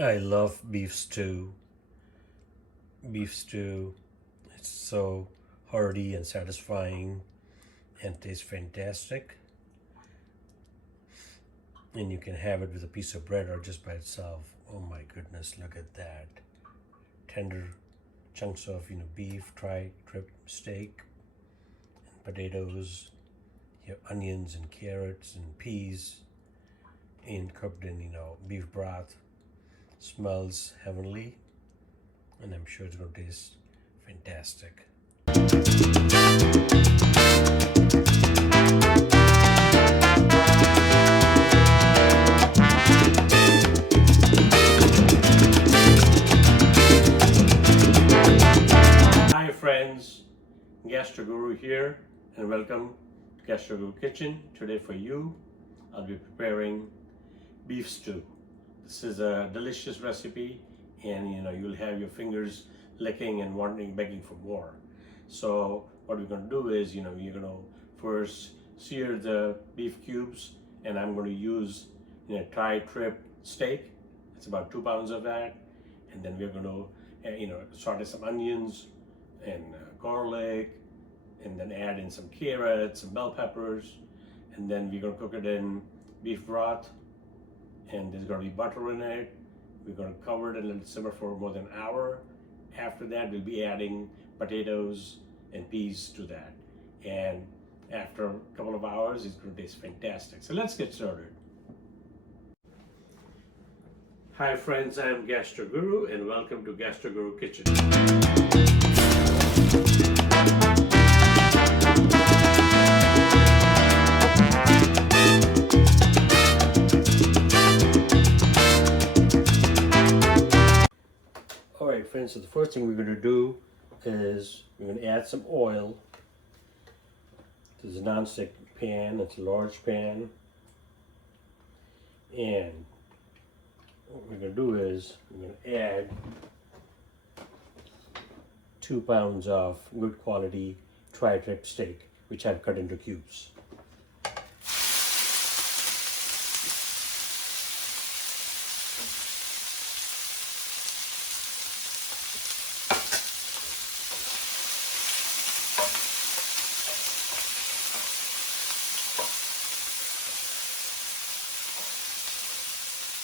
I love beef stew. Beef stew, it's so hearty and satisfying and tastes fantastic. And you can have it with a piece of bread or just by itself. Oh my goodness, look at that. Tender chunks of beef, tri-tip steak, and potatoes. You have onions and carrots and peas and cooked in beef broth. Smells heavenly, and I'm sure it's going to taste fantastic. Hi friends, Gastro Guru here, and welcome to Gastro Guru Kitchen. Today for you, I'll be preparing beef stew. This is a delicious recipe, and you'll have your fingers licking and begging for more. So what we're going to do is, you're going to first sear the beef cubes, and I'm going to use tri-tip steak. It's about 2 pounds of that, and then we're going to saute some onions and garlic, and then add in some carrots, some bell peppers, and then we're going to cook it in beef broth. And there's going to be butter in it. We're going to cover it and let it simmer for more than an hour. After that, we'll be adding potatoes and peas to that. And after a couple of hours, it's going to taste fantastic. So let's get started. Hi friends, I'm Gastro Guru, and welcome to Gastro Guru Kitchen. Alright friends, so the first thing we're going to do is we're going to add some oil to the non-stick pan. It's a large pan, and what we're going to do is we're going to add 2 pounds of good quality tri-tip steak, which I've cut into cubes.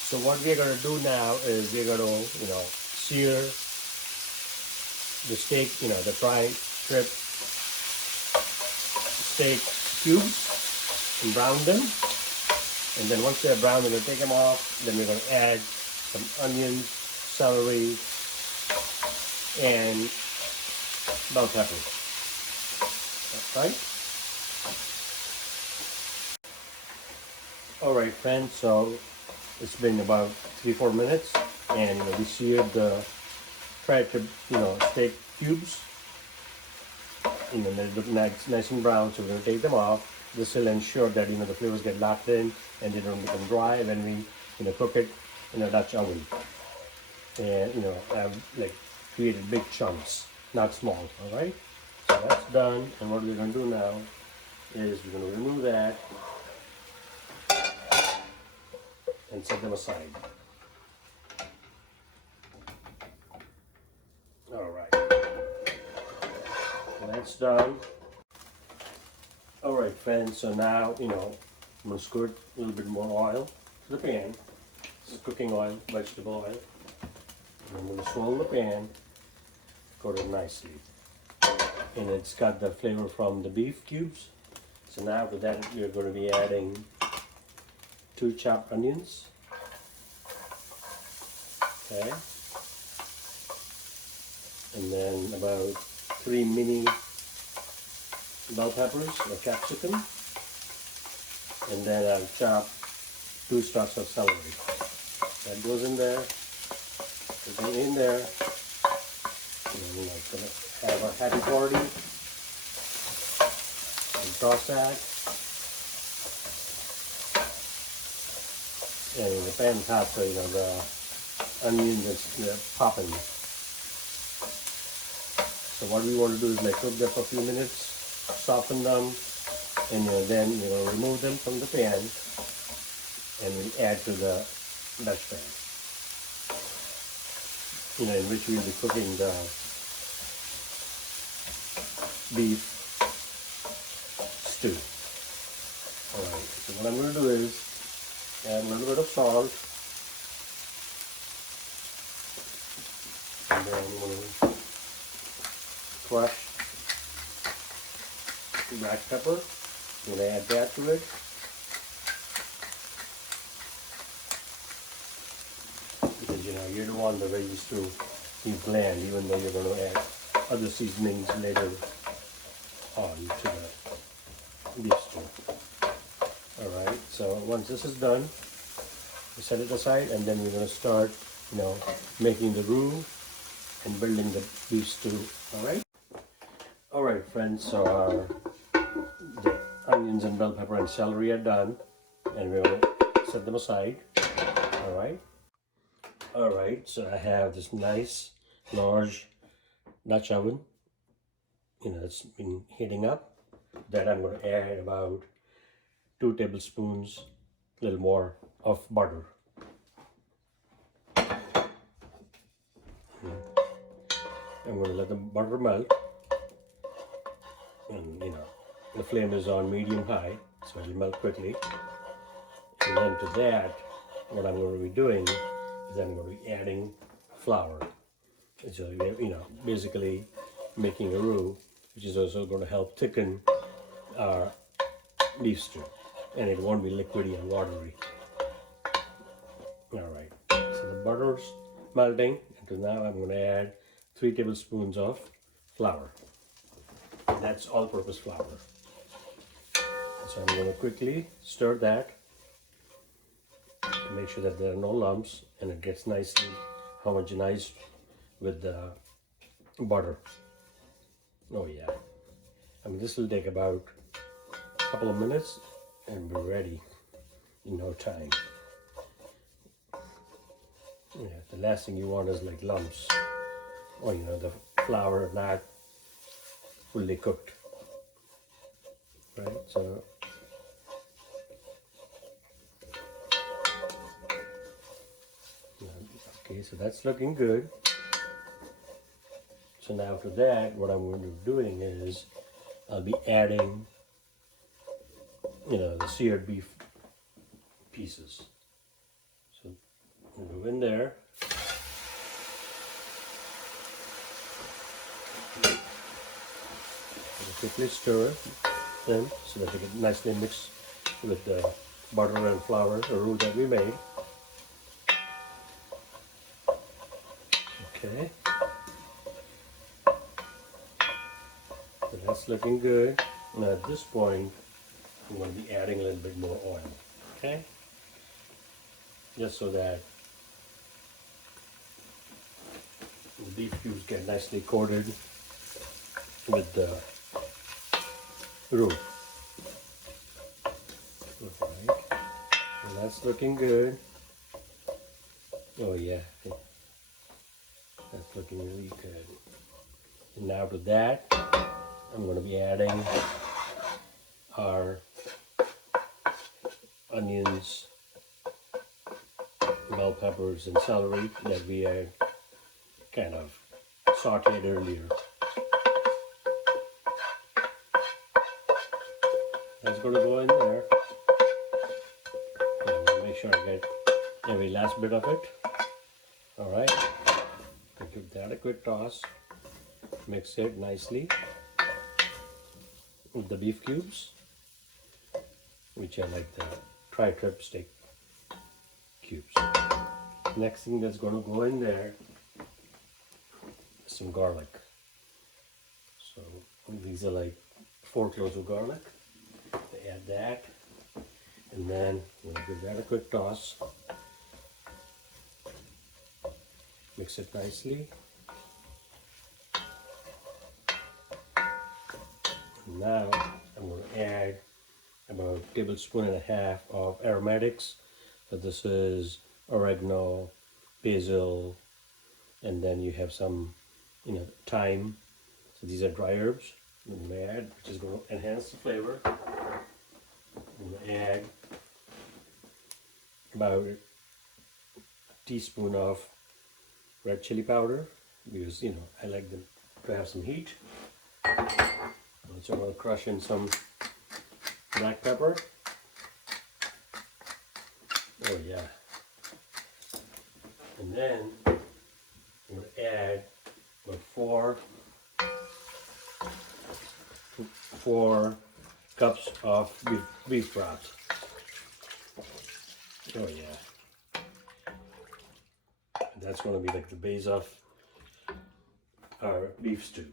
So what we're going to do now is we're going to, sear the steak, the tri-tip steak cubes, and brown them. And then once they're brown, we're going to take them off. Then we're going to add some onions, celery, and bell peppers. That's right. All right, friends. So it's been about 3-4 minutes, and we seared the tri-tip, steak cubes. They look nice and brown, so we're going to take them off. This will ensure that the flavors get locked in and they don't become dry when we cook it in a Dutch oven. And I've created big chunks, not small. All right, so that's done. And what we're going to do now is we're going to remove that and set them aside. All right, that's done. All right, friends. So now I'm gonna squirt a little bit more oil to the pan. This is cooking oil, vegetable oil. And I'm gonna swirl the pan, coat it nicely, and it's got the flavor from the beef cubes. So now after that, we're going to be adding 2 chopped onions. Okay. And then about 3 mini bell peppers or capsicum. And then I've chopped 2 stalks of celery. That goes in there. Put it in there. And we're going to have a happy party. And toss that. And in the pan top, so the onions are popping. So what we want to do is cook them for a few minutes, soften them, and then remove them from the pan, and we add to the Dutch pan. in which we'll be cooking the beef stew. Alright, so what I'm going to do is add a little bit of salt, and then I'm going to crush black pepper. I'm going to add that to it. Because you don't want the veggies to be bland, even though you're going to add other seasonings later on to the beef stew. Alright, so once this is done, we set it aside, and then we're going to start, making the roux and building the beef stew. Alright friends, so the onions and bell pepper and celery are done, and we're going to set them aside. Alright, so I have this nice large Dutch oven, it's been heating up. That I'm going to add about 2 tablespoons, a little more, of butter. I'm going to let the butter melt, and the flame is on medium-high, so it'll melt quickly. And then to that, what I'm going to be doing is I'm going to be adding flour. So basically making a roux, which is also going to help thicken our beef stew, and it won't be liquidy and watery. Alright, so the butter's melting, and to now I'm going to add 3 tablespoons of flour. That's all-purpose flour. So I'm going to quickly stir that to make sure that there are no lumps and it gets nicely homogenized with the butter. Oh yeah, this will take about a couple of minutes and be ready in no time. Yeah, the last thing you want is like lumps, or the flour not fully cooked, right? So okay, so that's looking good. So now to that, what I'm going to be doing is I'll be adding the seared beef pieces. So we'll go in there. Quickly stir them so that they get nicely mixed with the butter and flour, the roux that we made. Okay. So that's looking good. Now at this point, I'm going to be adding a little bit more oil. Okay? Just so that the beef cubes get nicely coated with the roux. Alright, so that's looking good. Oh yeah, that's looking really good. And now to that, I'm going to be adding our onions, bell peppers, and celery that we had kind of sauteed earlier. That's going to go in there. And make sure I get every last bit of it. Alright, give that a quick toss. Mix it nicely with the beef cubes, which are like the tri-tip steak cubes. Next thing that's going to go in there is some garlic. So these are like 4 cloves of garlic. Add that, and then we'll give that a quick toss. Mix it nicely. And now I'm going to add about 1.5 tablespoons of aromatics. So this is oregano, basil, and then you have some, thyme. So these are dry herbs I'm going to add, which is going to enhance the flavor. I'm going to add about a teaspoon of red chili powder because I like them to have some heat. Also, I'm going to crush in some black pepper. Oh yeah. And then I'm going to add about four cups of beef broth. Oh yeah. That's going to be like the base of our beef stew.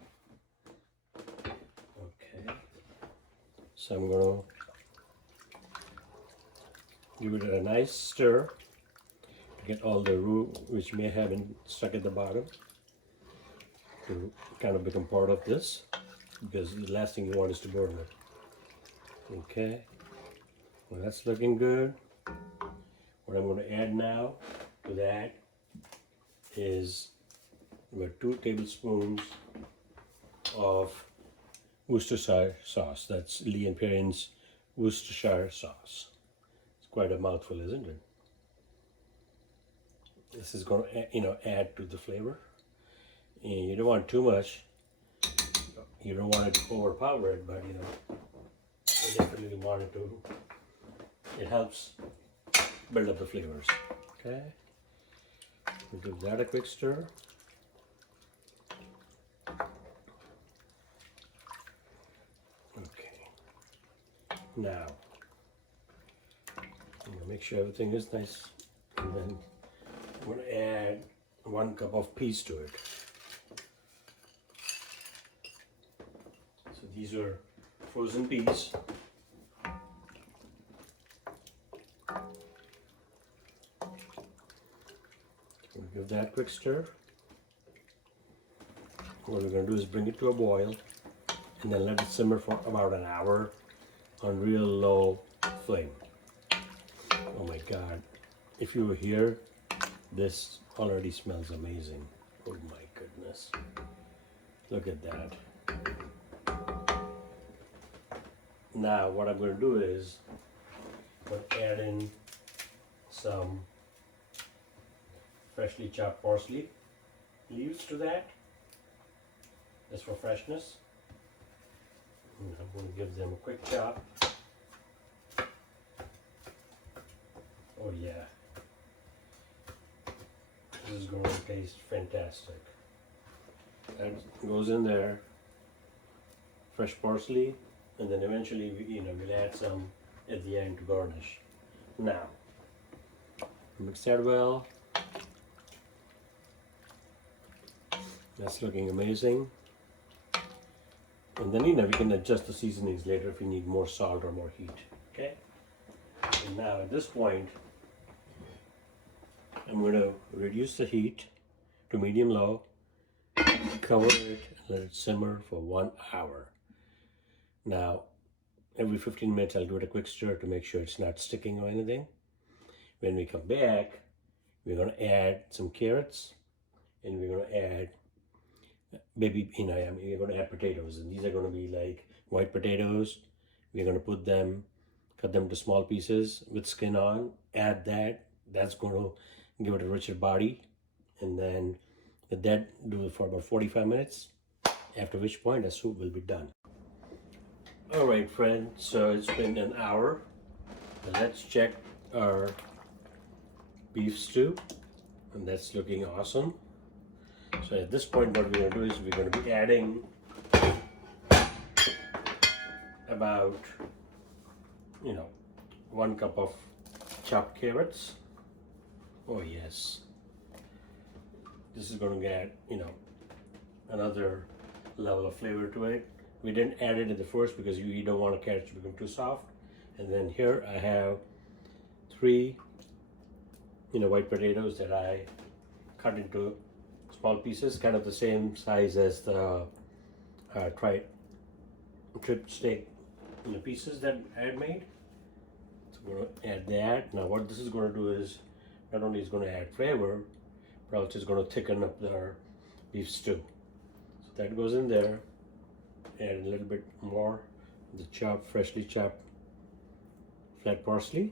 Okay. So I'm going to give it a nice stir to get all the roux which may have been stuck at the bottom to kind of become part of this, because the last thing you want is to burn it. Okay. Well, that's looking good. What I'm going to add now to that is about 2 tablespoons of Worcestershire sauce. That's Lee and Perrins Worcestershire sauce. It's quite a mouthful, isn't it? This is going to add to the flavor. And you don't want too much. You don't want it to overpower it, but you definitely want it to. It helps build up the flavors. Okay. We'll give that a quick stir. Okay. Now, I'm going to make sure everything is nice, and then I'm going to add 1 cup of peas to it. So these are frozen peas. We'll give that a quick stir. What we're going to do is bring it to a boil and then let it simmer for about an hour on real low flame. Oh my God. If you were here, this already smells amazing. Oh my goodness. Look at that. Now what I'm going to do is I'm going to add in some freshly chopped parsley leaves to that, just for freshness. And I'm going to give them a quick chop. Oh yeah, this is going to taste fantastic. That goes in there, fresh parsley, and then eventually we'll add some at the end to garnish. Now, mix that well. That's looking amazing. And then we can adjust the seasonings later if you need more salt or more heat. Okay. And now at this point, I'm going to reduce the heat to medium-low, cover it, and let it simmer for 1 hour. Now, every 15 minutes I'll do it a quick stir to make sure it's not sticking or anything. When we come back, we're going to add some carrots, and we're going to add we're going to add potatoes, and these are going to be like white potatoes. We're going to cut them to small pieces with skin on, add that. That's going to give it a richer body, and then let that do it for about 45 minutes, after which point the soup will be done. All right, friends, so it's been an hour. Now let's check our beef stew, and that's looking awesome. So at this point, what we're going to do is we're going to be adding about 1 cup of chopped carrots. Oh yes, this is going to get another level of flavor to it. We didn't add it in the first because you don't want the carrots to become too soft. And then here I have 3 white potatoes that I cut into small pieces, kind of the same size as the strip steak pieces that I had made. So we're going to add that. Now what this is going to do is not only is going to add flavor, but also it's going to thicken up our beef stew. So that goes in there. Add a little bit more of the freshly chopped flat parsley.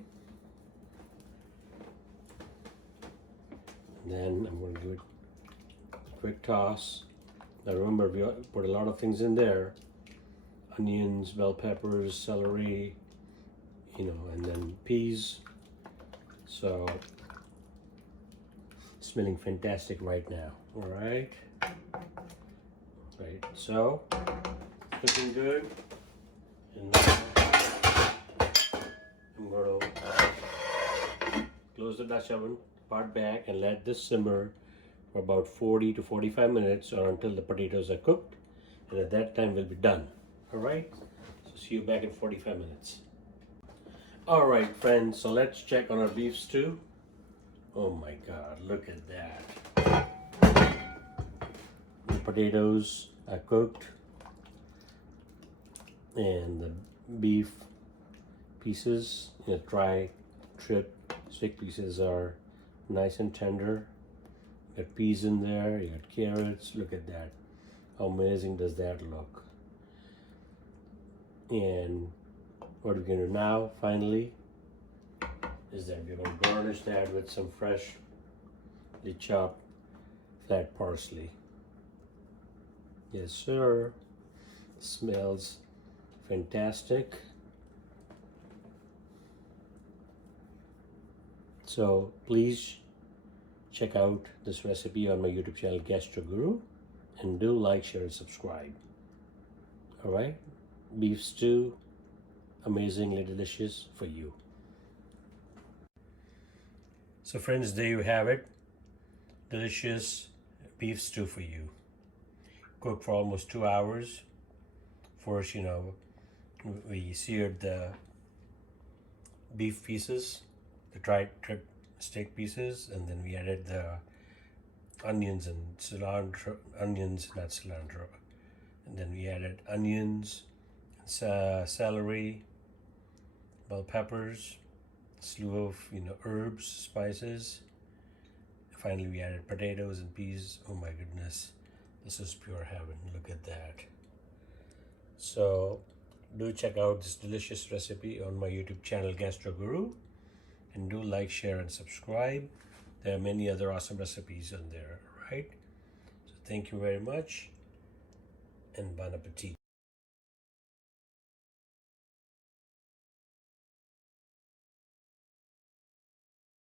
And then I'm going to give it quick toss. Now remember, we put a lot of things in there: onions, bell peppers, celery, and then peas. So smelling fantastic right now. All right. Right. So looking good. And now I'm going to close the Dutch oven, part back, and let this simmer for about 40 to 45 minutes or until the potatoes are cooked. And at that time we'll be done. All right. So see you back in 45 minutes. All right, friends. So let's check on our beef stew. Oh my God, look at that. The potatoes are cooked and the beef pieces, dry strip steak pieces are nice and tender. You got peas in there, you got carrots. Look at that. How amazing does that look? And what we're going to do now, finally, is that we're going to garnish that with some freshly chopped flat parsley. Yes, sir. Smells fantastic. So please check out this recipe on my YouTube channel, Gastro Guru, and do like, share, and subscribe. All right, beef stew, amazingly delicious for you. So friends, there you have it. Delicious beef stew for you. Cooked for almost 2 hours. First, we seared the beef pieces, the dry strip steak pieces, and then we added the onions and cilantro, and then we added onions, celery, bell peppers, slew of herbs, spices. Finally, we added potatoes and peas. Oh my goodness, this is pure heaven. Look at that. So do check out this delicious recipe on my YouTube channel, Gastro Guru, and do like, share, and subscribe. There are many other awesome recipes on there, right? So thank you very much, and bon appetit.